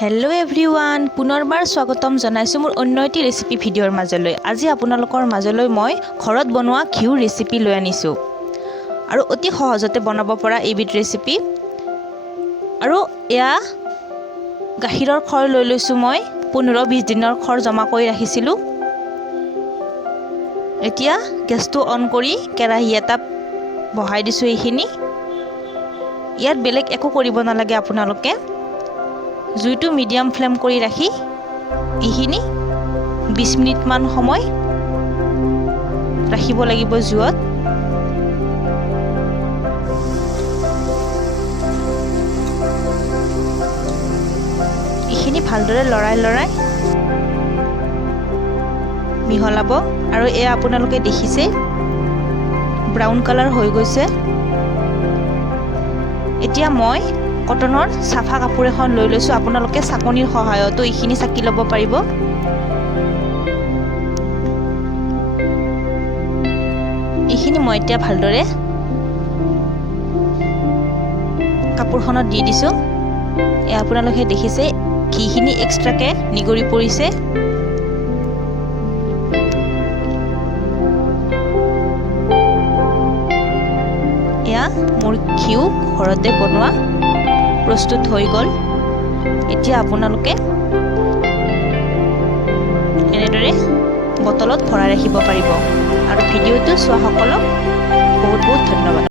Hello' everyone, পুনৰবাৰ স্বাগতম জনাইছোঁ মোৰ অন্য এটি ৰেচিপি ভিডিঅ'ৰ মাজলৈ। আজি আপোনালোকৰ মাজলৈ মই ঘৰত বনোৱা ঘিউৰ ৰেচিপি লৈ আনিছোঁ আৰু অতি সহজতে বনাব পৰা এইবিধ ৰেচিপি। আৰু এয়া গাখীৰৰ খৰ লৈ লৈছোঁ মই 15-20 দিনৰ খৰ জমা কৰি ৰাখিছিলোঁ। এতিয়া গেছটো অন কৰি কেৰাহী এটা বহাই দিছোঁ। এইখিনি ইয়াত বেলেগ একো কৰিব নালাগে। আপোনালোকে জুইটো মিডিয়াম ফ্লেম কৰি ৰাখি এইখিনি 20 মিনিটমান সময় ৰাখিব লাগিব জুইত। এইখিনি ভালদৰে লৰাই মিহলাব। আৰু এয়া আপোনালোকে দেখিছে ব্ৰাউন কালাৰ হৈ গৈছে। এতিয়া মই কটনৰ চাফা কাপোৰ এখন লৈ লৈছোঁ। আপোনালোকে চাকনিৰ সহায়তো এইখিনি চাকি ল'ব পাৰিব। এইখিনি মই এতিয়া ভালদৰে কাপোৰখনত দি দিছোঁ। এয়া আপোনালোকে দেখিছে ঘিখিনি এক্সট্ৰাকে নিগৰি পৰিছে। এয়া মোৰ ঘিউ ঘৰতে বনোৱা প্ৰস্তুত হৈ গ'ল। এতিয়া আপোনালোকে এনেদৰে বটলত ভৰাই ৰাখিব পাৰিব। আৰু ভিডিঅ'টো চোৱাসকলক বহুত ধন্যবাদ।